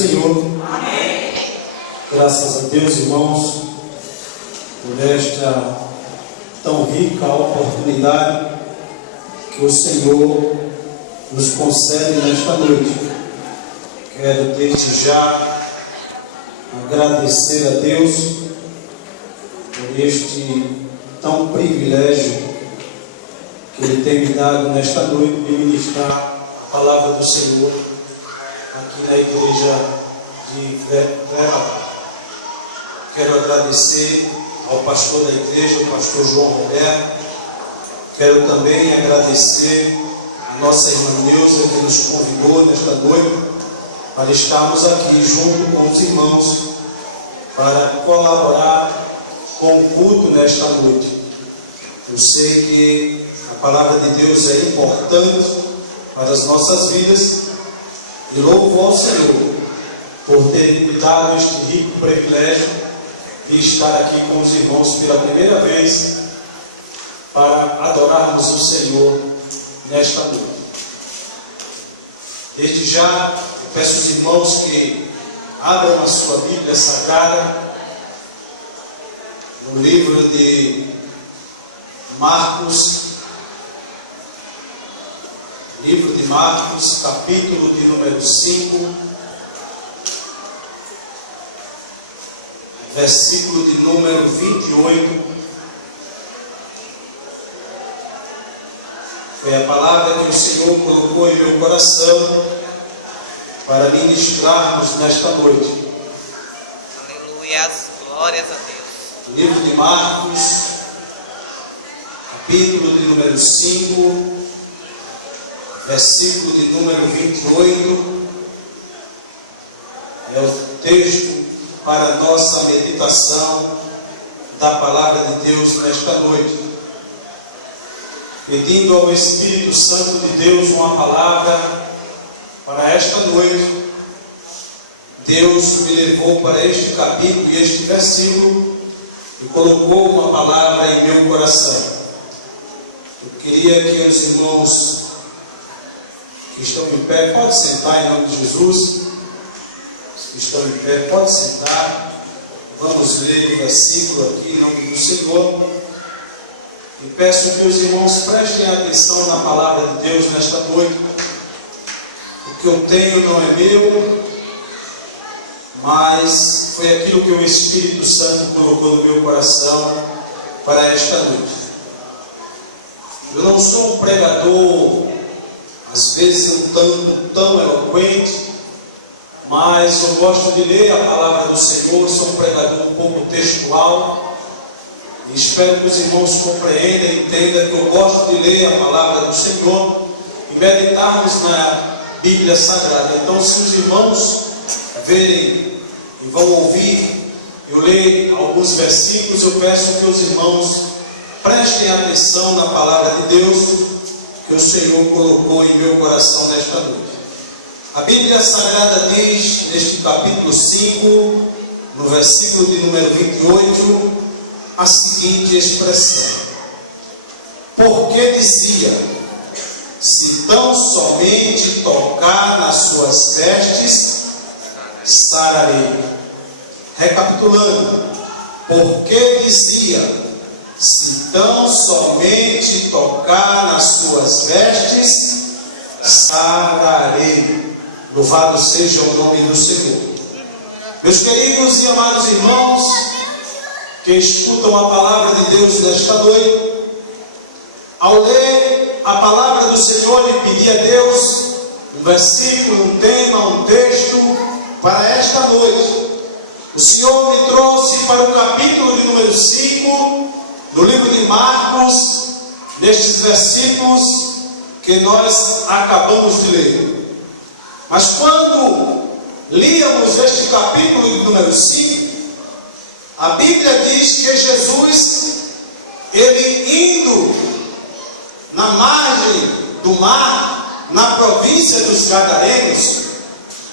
Senhor. Amém. Graças a Deus, irmãos, por esta tão rica oportunidade que o Senhor nos concede nesta noite. Quero desde já agradecer a Deus por este tão privilégio que Ele tem me dado nesta noite de ministrar a palavra do Senhor aqui na igreja de Vera. Quero agradecer ao pastor da igreja, o pastor João Roberto. Quero também agradecer a nossa irmã Neuza, que nos convidou nesta noite para estarmos aqui junto com os irmãos para colaborar com o culto nesta noite. Eu sei que a palavra de Deus é importante para as nossas vidas e louvo ao Senhor por ter me dado este rico privilégio de estar aqui com os irmãos pela primeira vez para adorarmos o Senhor nesta noite. Desde já, eu peço aos irmãos que abram a sua Bíblia Sagrada no livro de Marcos, capítulo de número 5, versículo de número 28. Foi a palavra que o Senhor colocou em meu coração para ministrarmos nesta noite. Aleluia, glórias a Deus. Livro de Marcos, capítulo de número 5, versículo de número 28, é o texto para a nossa meditação da palavra de Deus nesta noite. Pedindo ao Espírito Santo de Deus uma palavra para esta noite, Deus me levou para este capítulo e este versículo e colocou uma palavra em meu coração. Eu queria que os irmãos que estão em pé, pode sentar em nome de Jesus. Os que estão em pé, pode sentar. Vamos ler o versículo aqui em nome do Senhor. E peço que os irmãos prestem atenção na palavra de Deus nesta noite. O que eu tenho não é meu, mas foi aquilo que o Espírito Santo colocou no meu coração para esta noite. Eu não sou um pregador, às vezes um tanto tão eloquente, mas eu gosto de ler a palavra do Senhor. Sou um pregador um pouco textual. E espero que os irmãos compreendam e entendam que eu gosto de ler a palavra do Senhor e meditarmos na Bíblia Sagrada. Então, se os irmãos verem e vão ouvir eu ler alguns versículos, eu peço que os irmãos prestem atenção na palavra de Deus que o Senhor colocou em meu coração nesta noite. A Bíblia Sagrada diz, neste capítulo 5, no versículo de número 28, a seguinte expressão: porque dizia, se tão somente tocar nas suas vestes, sararei. Recapitulando, porque dizia, se tão somente tocar nas suas vestes, sararei. Louvado seja o nome do Senhor. Meus queridos e amados irmãos que escutam a palavra de Deus nesta noite, ao ler a palavra do Senhor e pedir a Deus um versículo, um tema, um texto para esta noite, o Senhor me trouxe para o capítulo de número 5 do livro de Marcos, nestes versículos que nós acabamos de ler. Mas quando líamos este capítulo de número 5, a Bíblia diz que Jesus, ele indo na margem do mar, na província dos Gadarenos,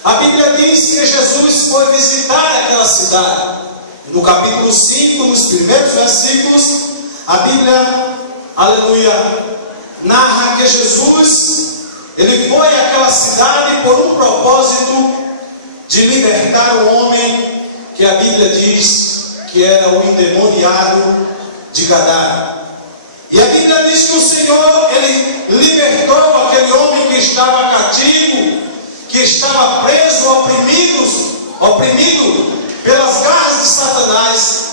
a Bíblia diz que Jesus foi visitar aquela cidade. No capítulo 5, nos primeiros versículos, a Bíblia, aleluia, narra que Jesus, ele foi àquela cidade por um propósito de libertar o homem que a Bíblia diz que era o endemoniado de Gadara. E a Bíblia diz que o Senhor, Ele libertou aquele homem que estava cativo, que estava preso, oprimido pelas garras de Satanás.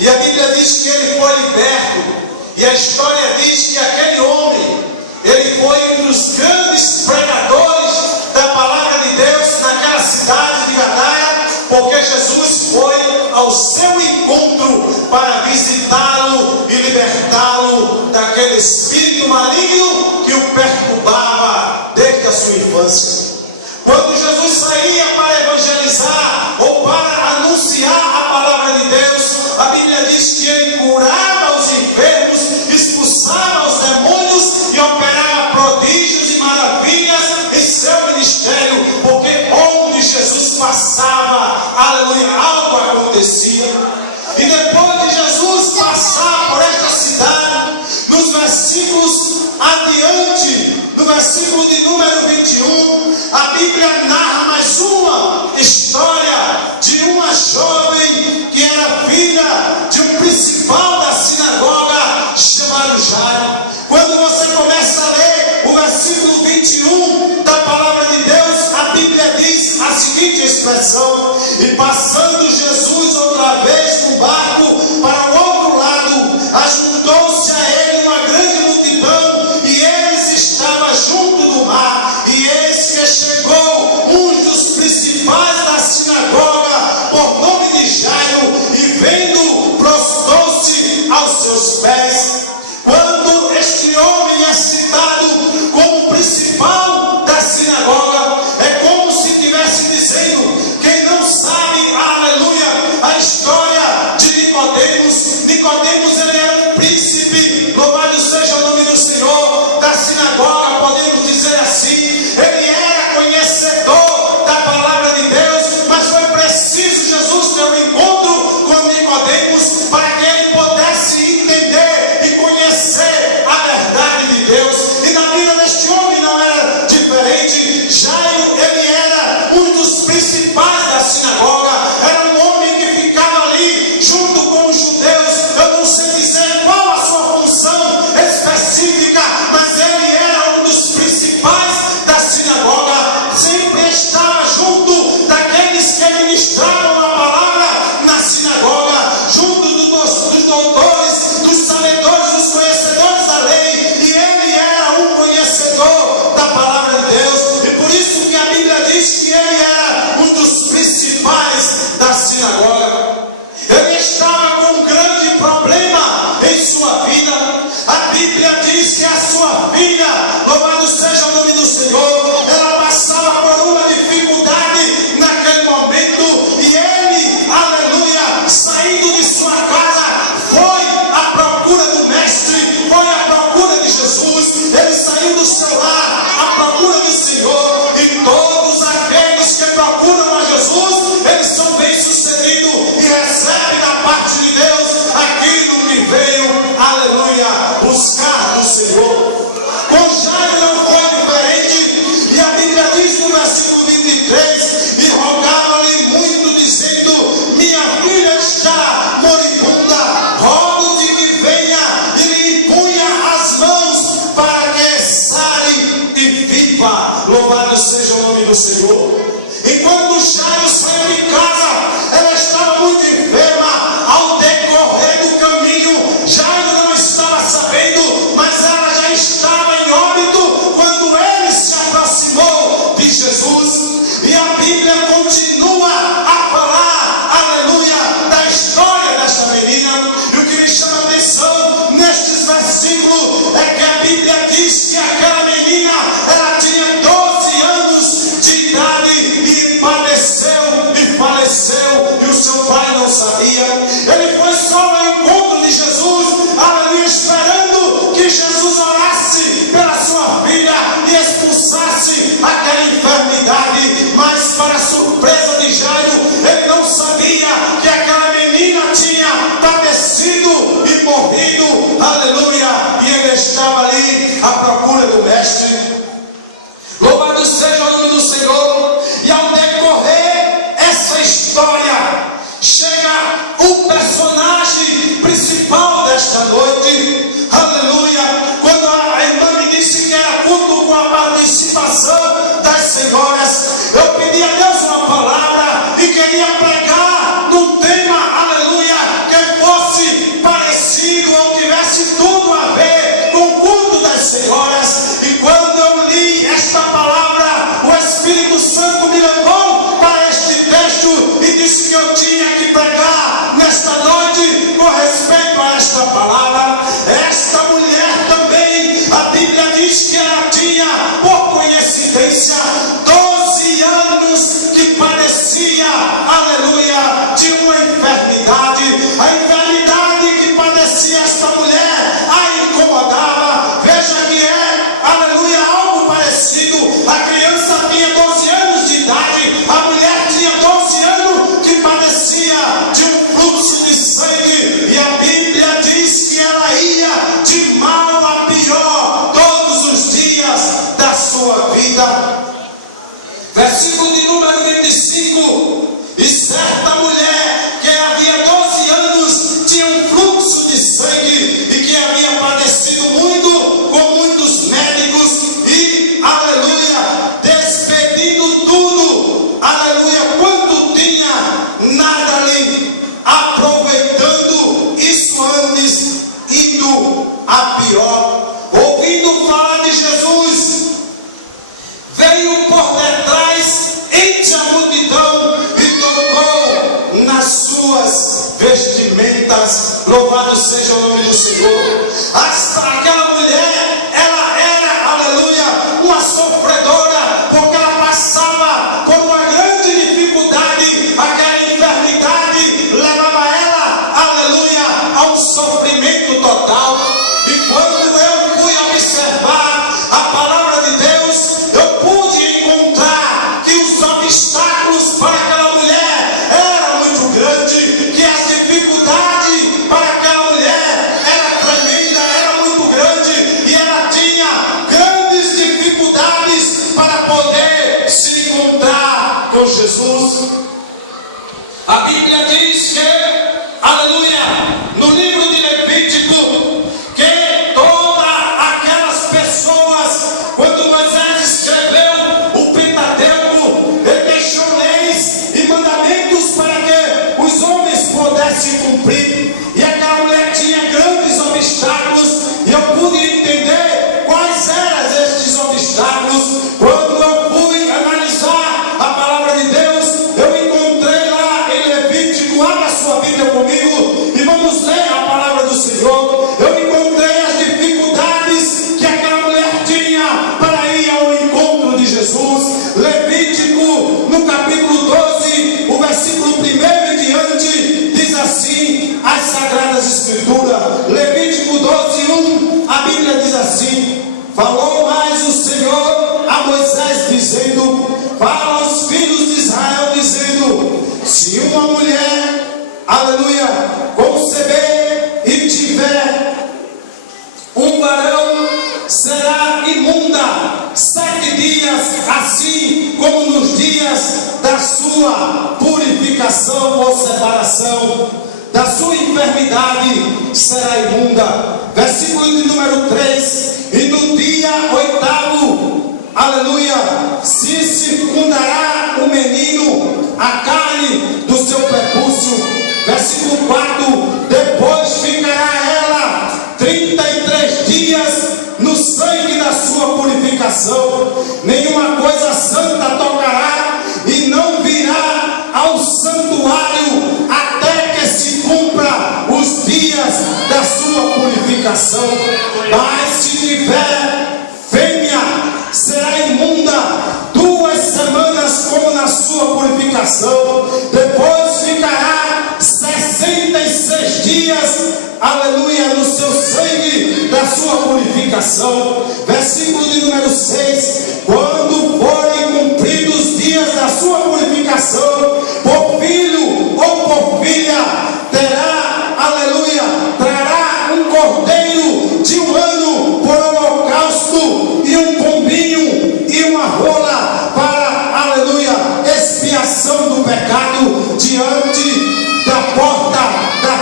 E a Bíblia diz que ele foi liberto. E a história diz que aquele homem, ele foi um dos grandes pregadores da palavra de Deus naquela cidade de Gadara, porque Jesus foi ao seu encontro para visitá-lo e libertá-lo daquele espírito maligno que o perturbava desde a sua infância. Quando Jesus saía para evangelizar ou para anunciar a palavra de Deus, a Bíblia diz que ele curava os enfermos, expulsava os demônios e operava prodígios e maravilhas em seu ministério, porque onde Jesus passava, aleluia, algo acontecia. E depois de Jesus passar por esta cidade, nos versículos adiante, no versículo de número 21, a Bíblia narra mais uma história de uma jovem que era filha de um principal da sinagoga chamado Jairo. Quando você começa a ler o versículo 21 da palavra de Deus, a Bíblia diz a seguinte expressão: e passando Jesus outra vez no barco para o outro lado, ajuntou-se a ele uma grande multidão, e eles estavam junto do mar. E eis que chegou um dos principais da sinagoga, por nome de Jairo, e vendo, prostrou-se aos seus pés. Quando este homem é citado como principal da sinagoga, é como se estivesse dizendo: quem não sabe, aleluia, a história de Nicodemos. Nicodemos, ele era um príncipe, louvado seja o nome do Senhor, da sinagoga, podemos dizer assim. Ele era conhecedor da palavra de Deus, mas foi preciso Jesus ter um encontro com Nicodemos para que ele pudesse entender e conhecer a verdade de Deus. E na vida deste homem não era diferente. Jairo, ele era um dos principais da sinagoga, era um homem que ficava ali junto com os judeus. Eu não sei dizer qual a sua função específica, mas ele era um dos principais da sinagoga, sempre estava junto daqueles que ministravam a palavra na sinagoga, junto dos doutores, dos sabedores, dos conhecedores da lei, e ele era um conhecedor da palavra de Deus, e por isso que a Bíblia diz que ele era um dos principais da sinagoga. Ele estava com um grande problema em sua vida. A Bíblia diz que a sua filha, louvado seja o nome do Senhor, ela passava por uma dificuldade naquele momento, e ele, aleluia, saindo de sua casa, foi à procura do Mestre, foi à procura de Jesus. Ele saiu do seu lar à procura do Senhor, e todos aqueles que procuram a Jesus, eles são bem-sucedidos e recebem da parte de Deus aquilo que veio, aleluia, buscar do Senhor. Com Jairo não foi diferente, e a Bíblia diz no versículo 23: e rogava-lhe muito, dizendo: minha filha está moribunda, rogo-te que venha, e lhe impunha as mãos para que sare e viva. Louvado seja o nome do Senhor. Enquanto Jairo saiu de casa, ela estava muito enferma. Ao decorrer do caminho, Jairo não estava sabendo, mas ela já estava em óbito quando ele se aproximou de Jesus. E a Bíblia continua a falar, aleluia, da história desta menina. E o que me chama a atenção nestes versículos é que a Bíblia diz que aquela menina, ela tinha 12 anos de idade, e padeceu e faleceu, e o seu pai não sabia. Ele foi só ao encontro de Jesus, aleluia, esperando que Jesus orasse pela sua filha e expulsasse aquela enfermidade. Mas, para a surpresa de Jairo, ele não sabia que aquela menina tinha padecido e morrido, aleluia, e ele estava ali à procura do Mestre. Louvado seja o nome do Senhor. E ao decorrer o personagem principal desta noite. Aleluia. Quando a irmã me disse que era culto com a participação das senhoras, eu pedi a Deus uma palavra e queria pregar num tema, aleluia, que fosse parecido ou tivesse tudo a ver com o culto das senhoras. E quando eu li esta palavra, o Espírito Santo me levou para este texto e disse que eu tinha que pregar nesta noite com respeito a esta palavra. Esta mulher também, a Bíblia diz que ela tinha, por coincidência, 12 anos que padecia, aleluia, de uma enfermidade. A enfermidade que padecia esta mulher a incomodava. Veja que aleluia, algo parecido. A criança tinha 12 anos de idade, a mulher tinha 12 anos que padecia de um fluxo de sangue, e a Bíblia diz que ela ia de mal a pior todos os dias da sua vida. Versículo de número 25. E certa mulher que havia 12 anos tinha um fluxo de sangue e que havia padecido muito com muitos médicos e, aleluia, despedindo tudo, aleluia, quanto tinha, nada lhe aproveitando, isso antes indo a pior. Ouvindo falar de Jesus, veio por detrás entre a multidão e tocou nas suas vestimentas. Louvado seja o nome do Senhor. Aquela mulher, ela era, aleluia, uma sofredora, porque ela passava por uma grande dificuldade. Aquela enfermidade levava ela, aleluia, a um sofrimento total. E quando eu fui observar a palavra de Deus, eu pude encontrar que os obstáculos para aquela mulher eram muito grandes, que as dificuldades para aquela mulher era tremenda, era muito grande, e ela tinha grandes dificuldades para poder se encontrar com Jesus. A Bíblia diz que, aleluia, no livro de Levítico, que todas aquelas pessoas, quando Moisés escreveu o Pentateuco, ele deixou leis e mandamentos para que os homens pudessem cumprir, e aquela mulher tinha grandes obstáculos, e eu pude entender quais eram estes obstáculos. Quando eu fui analisar a palavra de Deus, eu encontrei lá em Levítico. Abra sua Bíblia comigo e vamos ler a palavra do Senhor. Eu encontrei as dificuldades que aquela mulher tinha para ir ao encontro de Jesus. Levítico, no capítulo 12, o versículo 1 em diante, diz assim as Sagradas Escrituras. Levítico 12, 1, a Bíblia diz assim: falou mais o Senhor a Moisés, dizendo: fala aos filhos de Israel, dizendo: se uma mulher, aleluia, conceber e tiver um varão, será imunda 7 dias, assim como nos dias da sua purificação ou separação, da sua enfermidade será imunda. Versículo de número 3: e no dia 8º, aleluia, se circundará o menino a carne do seu prepúcio. Versículo 4: depois ficará ela 33 dias no sangue da sua purificação, nenhuma coisa santa tocará, e não virá ao santuário até que se cumpra os dias da sua purificação. Mas se tiver fêmea, será imunda 2 semanas como na sua purificação, depois ficará 66 dias, aleluia, no seu sangue da sua purificação. Versículo de número 6: quando forem cumpridos os dias da sua purificação, por filho ou por filha, terá, aleluia, trará um cordeiro de 1 ano por holocausto, e um pombinho e uma rola para, aleluia, expiação do pecado diante da porta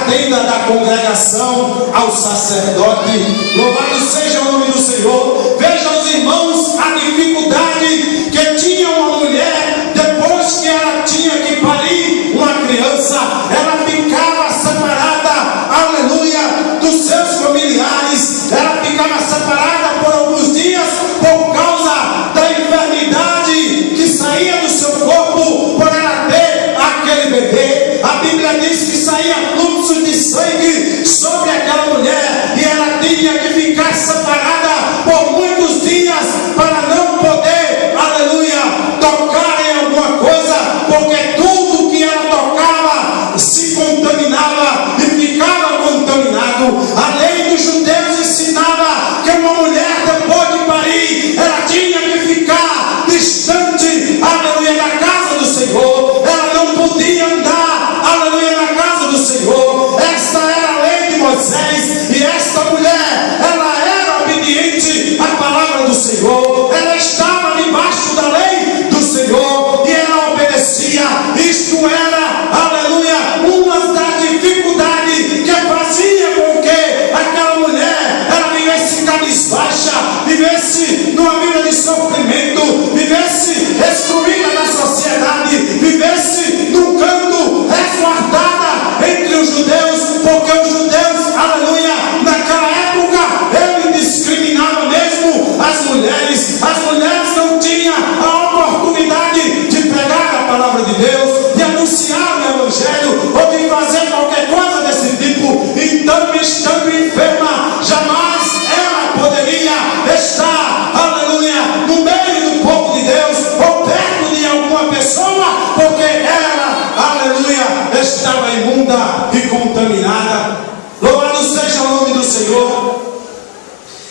tenda da congregação ao sacerdote. Louvado seja o nome do Senhor. Veja os irmãos a dificuldade que tinha uma mulher depois que ela tinha que parir uma criança. Ela ficava separada, aleluia, dos seus familiares. Ela ficava separada por alguns dias por causa da enfermidade que saía do seu corpo por ela ter aquele bebê. A Bíblia diz que saía fluxo de sangue sobre aquela mulher e ela tinha que ficar separada por muitos dias para não poder, aleluia, tocar em alguma coisa, porque tudo que ela tocava se contaminava e ficava contaminado. A lei dos judeus ensinava que uma mulher depois de parir, ela tinha que ficar distante, aleluia, da casa do Senhor. Ela não podia andar, aleluia, na casa do Senhor. Esta era a lei de Moisés e esta mulher, ela era obediente à palavra do Senhor. Ela estava debaixo da lei do Senhor e ela obedecia. Isto era, aleluia, uma das dificuldades que fazia com que aquela mulher ela vivesse cabisbaixa, vivesse numa vida de sofrimento, vivesse excluída da sociedade, vivesse num canto resguardada entre os judeus, porque os judeus, aleluia, naquela época ele discriminava mesmo as mulheres. As mulheres não tinham a oportunidade de pegar a palavra de Deus, de anunciar o evangelho ou de fazer qualquer coisa desse tipo. Então, estando enferma, jamais ela poderia estar, aleluia, no meio do povo de Deus ou perto de alguma pessoa, porque ela, aleluia, estava imunda e contaminada. Louvado seja o nome do Senhor.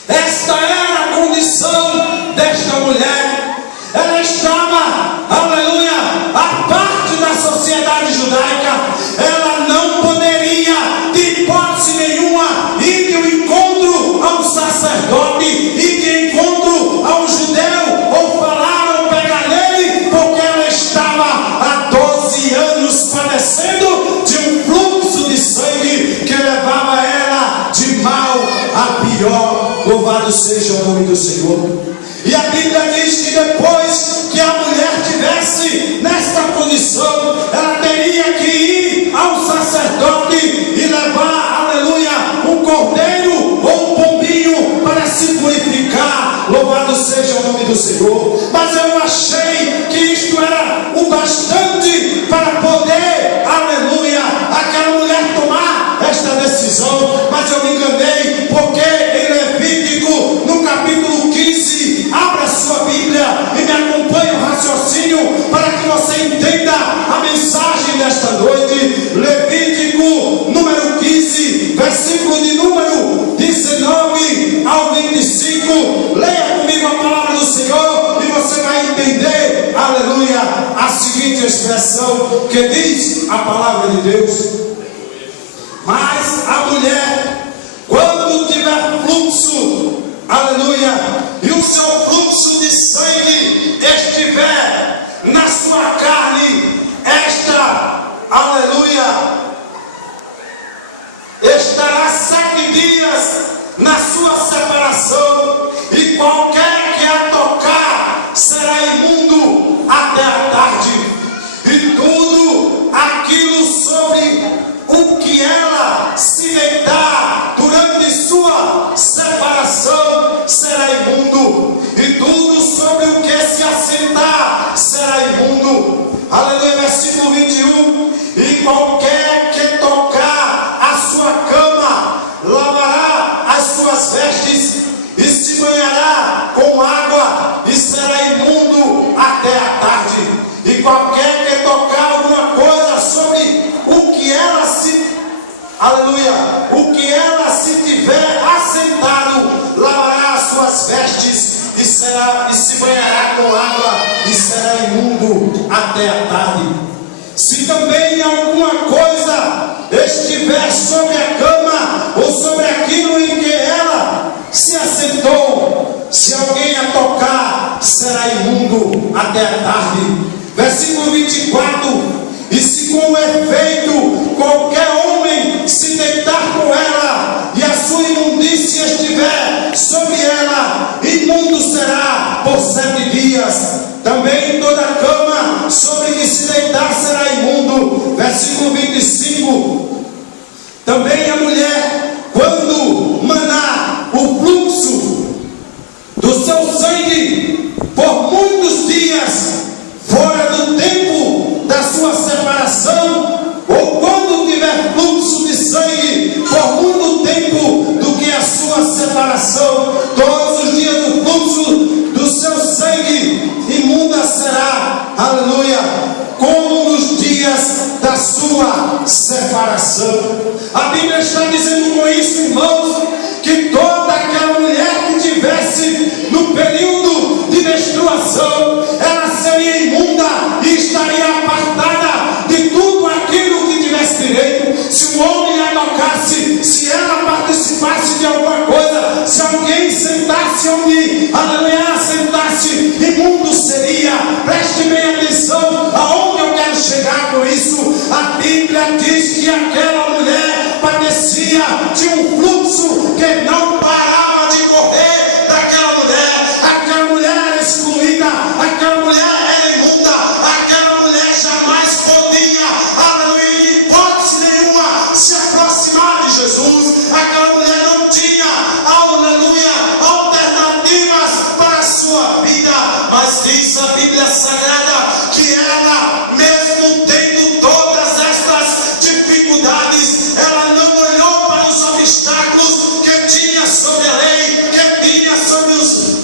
Esta era a condição desta mulher. Ela estava, aleluia, à parte da sociedade judaica. Ela não poderia, de hipótese nenhuma, ir de encontro a um sacerdote, ir de encontro a um judeu, ou falar ou pegar nele, porque ela estava há 12 anos padecendo de um fluxo de sangue que levava ela de mal a pior. Louvado seja o nome do Senhor. E a Bíblia diz que depois que a mulher tivesse nesta condição, ela teria que ir ao sacerdote e levar, aleluia, um cordeiro ou um pombinho para se purificar. Louvado seja o nome do Senhor. Mas eu achei que isto era o bastante para poder, aleluia, aquela mulher tomar esta decisão. Mas eu me enganei, porque em Levítico, no capítulo 15, abra sua Bíblia e me acompanhe o raciocínio para que você entenda a mensagem desta noite. Levítico número 15, versículo de número 19 ao 25. Leia comigo a palavra do Senhor e você vai entender, aleluia, a seguinte expressão que diz a palavra de Deus. Mas a mulher, quando tiver fluxo, aleluia, e o seu fluxo de sangue estiver na sua carne, esta, aleluia, estará 7 dias na sua separação, e qualquer que a tocar será imundo até a tarde. E tudo aquilo sobre o que ela se deitar durante sua separação será imundo, e tudo sobre o que se assentar será imundo. Aleluia, versículo 21. E qualquer que tocar a sua cama lavará as suas vestes e se banhará com água e será imundo até a tarde. E qualquer que tocar alguma coisa sobre o que ela se, aleluia, o que ela se tiver assentado, lavará as suas vestes e se banhará com água e será imundo até a tarde. Se também alguma coisa estiver sobre a cama ou sobre aquilo em que ela se assentou, se alguém a tocar, será imundo até a tarde. Versículo 24. E se com efeito qualquer homem se separação. A Bíblia está dizendo com isso, irmãos, que toda aquela mulher que tivesse no período de menstruação, ela seria imunda e estaria apartada de tudo aquilo que tivesse direito. Se o homem a tocasse, se ela participasse de alguma coisa, se alguém sentasse onde aleluia sentasse, imundo seria. Preste bem atenção aonde eu quero chegar com isso. A Bíblia diz que aquela mulher padecia de um fluxo que não parava de correr daquela mulher. Aquela mulher era excluída, aquela mulher era imunda, aquela mulher jamais podia, aleluia, em hipótese nenhuma, se aproximar de Jesus. Aquela mulher não tinha, aleluia, alternativas para a sua vida. Mas diz a Bíblia Sagrada que ela, mesmo tendo todas estas dificuldades, ela não olhou para os obstáculos que tinha sobre a lei, que tinha sobre os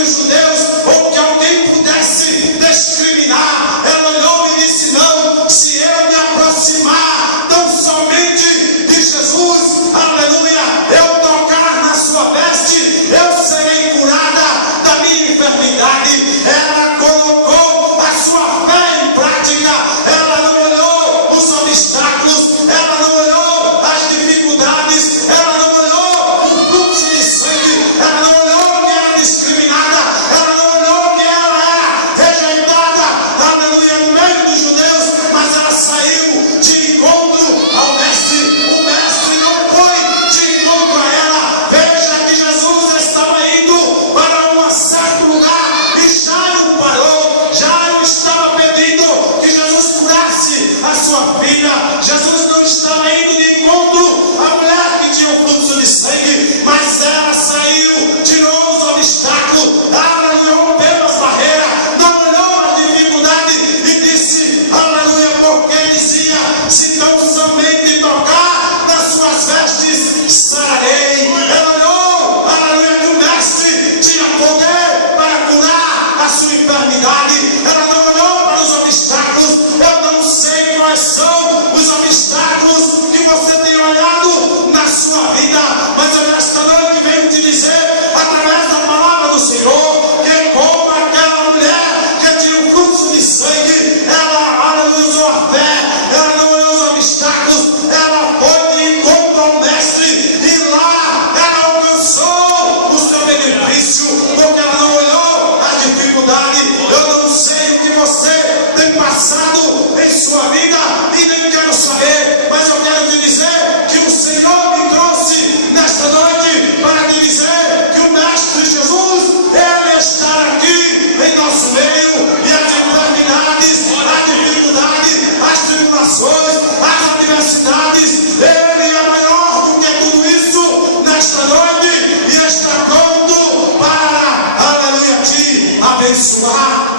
judeus, ou que alguém pudesse discriminar. Ela olhou e disse: não, se eu me aproximar tão somente de Jesus, aleluia, eu tocar na sua veste, eu serei curada da minha enfermidade. Ela colocou a sua fé em prática. Ela não olhou os obstáculos, ela não olhou as dificuldades, ela não olhou o fluxo de sangue, ela não olhou que era discriminada, ela não olhou que ela era rejeitada, aleluia, no meio dos judeus, mas ela saiu de encontro ao mestre. O mestre não foi de encontro a ela. Veja que Jesus estava indo para um certo lugar e Jairo parou. Jairo estava pedindo que Jesus curasse a sua filha. Jesus não estava indo de encontro à mulher que tinha o fluxo de sangue, mas ela saiu, tirou os obstáculos, aleluia, rompeu as barreiras, não olhou a dificuldade e disse, aleluia, porque dizia: se tão somente tocar nas suas vestes, sararei. Ela olhou, aleluia, que o mestre tinha poder para curar a sua enfermidade. Ela não olhou para os obstáculos. Eu não sei quais são os obstáculos que você tem olhado na sua vida, mas eu nesta noite venho te dizer, através da palavra do Senhor, que como aquela mulher que tinha um fluxo de sangue, ela, aleluia, usou a fé, ela não olhou os obstáculos, ela foi de encontro ao mestre e lá ela alcançou o seu benefício, porque ela não olhou a dificuldade. Eu não sei o que você tem passado em sua vida e nem quero saber, mas eu quero te dizer que o Senhor me trouxe nesta noite para te dizer que o Mestre Jesus, Ele está aqui em nosso meio, e as enfermidades, a dificuldade, as tribulações, as adversidades, Ele é maior do que tudo isso nesta noite e está pronto para, aleluia, te abençoar.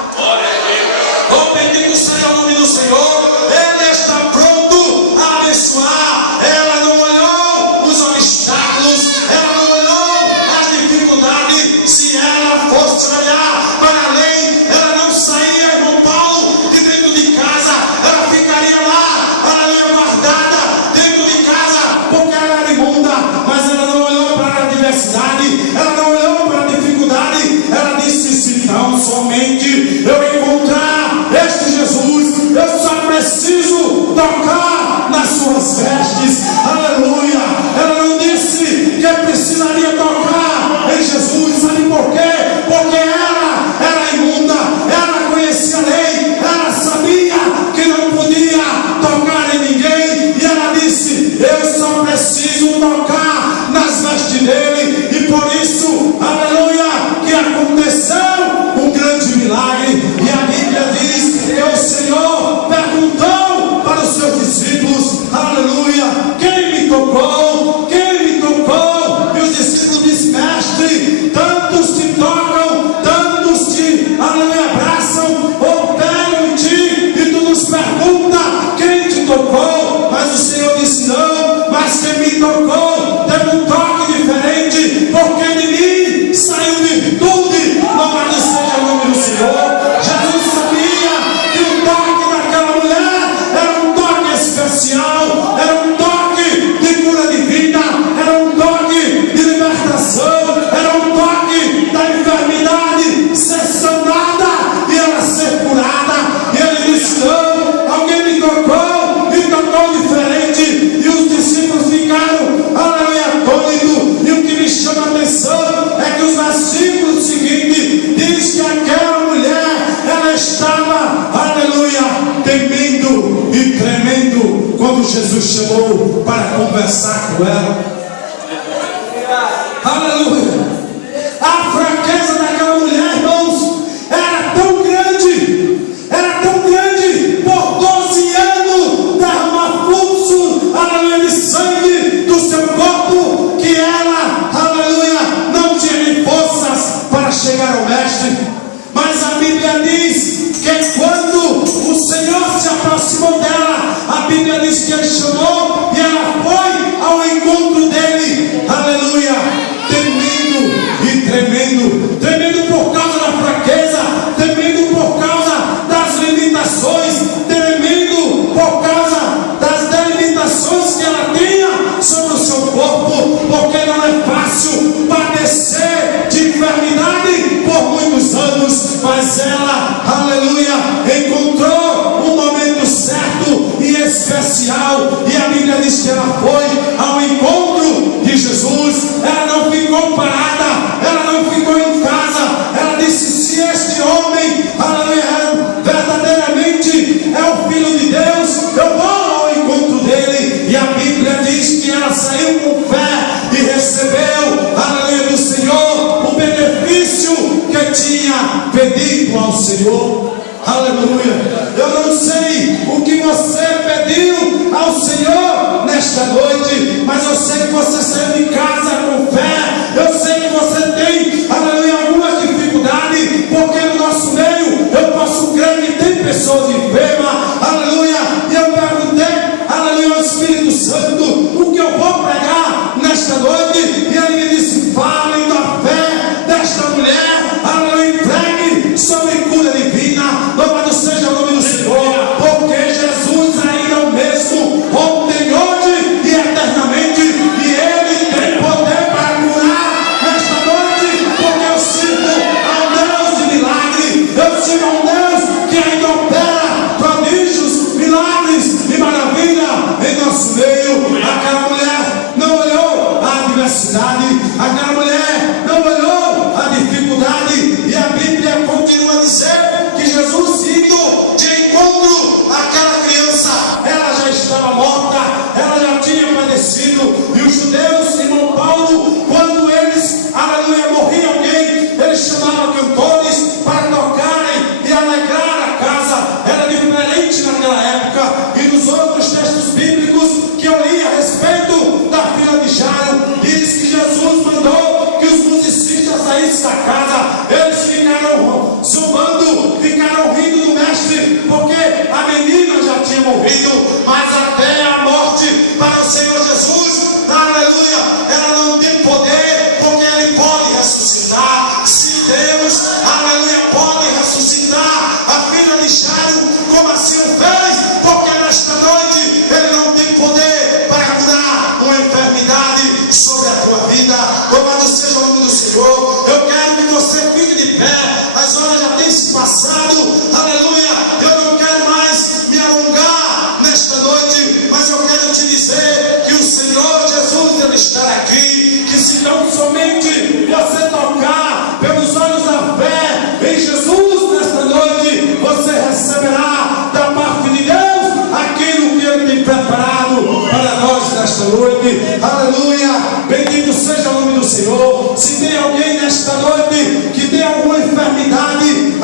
Oh, bendito seja o nome do Senhor. Ele está pronto a abençoar. Ela não olhou os obstáculos, ela não olhou as dificuldades. Se ela fosse olhar para a lei, ela não saía, irmão Paulo, de dentro de casa. Ela ficaria lá, aleluia, guardada dentro de casa, porque ela era imunda. Mas ela não olhou para a adversidade, ela não olhou para a dificuldade. Ela disse: se não somente eu encontrar este Jesus, eu só preciso tocar nas suas vestes, aleluia. Ela não disse que precisaria tocar em Jesus, sabe por quê? Porque ela era imunda, ela conhecia a lei, ela sabia que não podia tocar em ninguém, e ela disse: eu só preciso tocar nas vestes dele. E por isso, aleluia, que aconteceu um grande milagre. E a Bíblia diz que o Senhor perguntou para os seus discípulos, aleluia, quem me tocou? Quem me tocou? E os discípulos dizem: mestre, tantos te tocam, tantos te, aleluia, abraçam ou pegam em ti, e tu nos pergunta quem te tocou. Mas o Senhor disse: não, mas quem me tocou teve um toque diferente, porque de mim saiu virtude. Louvado seja o nome do Senhor. Jesus sabia que o toque daquela mulher era um toque especial. bendito e tremendo quando Jesus chamou para conversar com ela. Aleluia! A fraqueza daquela mulher, irmãos, era tão grande, por 12 anos derramar fluxo, aleluia, de sangue do seu corpo, que ela, aleluia, não tinha nem forças para chegar ao mestre. Mas a Bíblia diz que quando o Senhor se aproximou dela, a Bíblia diz que ele chamou e ela foi ao encontro dele, aleluia, tremendo por causa da fraqueza, tremendo por causa das limitações, tremendo por causa das delimitações que ela tinha sobre o seu corpo, porque não é fácil padecer de enfermidade por muitos anos, mas ela, aleluia, encontrou um momento certo e especial, e a Bíblia diz que ela foi ao encontro de Jesus. Ela não ficou parada, ela não ficou em casa, ela disse: se este homem, aleluia, verdadeiramente é o Filho de Deus, eu vou ao encontro dele. E a Bíblia diz que ela saiu com fé e recebeu, aleluia, do Senhor o benefício que tinha pedido ao Senhor. Aleluia. Eu não sei o que você pediu ao Senhor nesta noite, mas eu sei que você saiu de casa com fé. Eu sei que você tem, aleluia, algumas dificuldades, porque no nosso meio eu posso crer que tem pessoas enfermas, aleluia. E eu perguntei, aleluia, ao Espírito Santo, o que eu vou pregar nesta noite, e ele me disse: falem da fé desta mulher, aleluia, entregue sobre cura divina. Louvado seja o nome do Senhor, porque Jesus ainda é o mesmo, ontem, hoje e eternamente, e Ele tem poder para curar nesta noite, porque eu sirvo ao Deus de milagre, eu sirvo ao Deus que ainda opera prodígios, milagres e maravilha em nosso meio. Aquela mulher não olhou a adversidade, aquela mulher não olhou a dificuldade, e a Bíblia continua a dizer que Jesus, indo de encontro àquela criança, ela já estava morta, ela já tinha padecido. E os judeus, irmão Paulo, quando eles, aleluia, morria alguém, eles chamavam cantores para tocarem e alegrar a casa. Era diferente naquela época. E nos outros textos bíblicos que eu li a respeito da filha de Jairo, diz que Jesus mandou que os musicistas saíssem da casa. Eles ficaram zombando, ficaram rindo do mestre, porque a menina já tinha morrido, mas até a morte para o Senhor Jesus, aleluia, ela não tem poder, porque Ele pode ressuscitar. Se Deus, aleluia, pode ressuscitar a filha de Jairo, como assim o fez, porque nesta noite Ele não tem poder para curar uma enfermidade sobre a tua vida. Louvado seja o nome do Senhor. Eu quero que você fique de pé, as horas já têm se passado, aleluia. Eu não quero mais me alongar nesta noite, mas eu quero te dizer que o Senhor Jesus, Ele está aqui, que se não somente você tocar pelos olhos da fé em Jesus nesta noite, você receberá da parte de Deus aquilo que Ele tem preparado para nós nesta noite. Aleluia, bendito seja o nome do Senhor. Se tem alguém nesta noite que tem alguma enfermidade,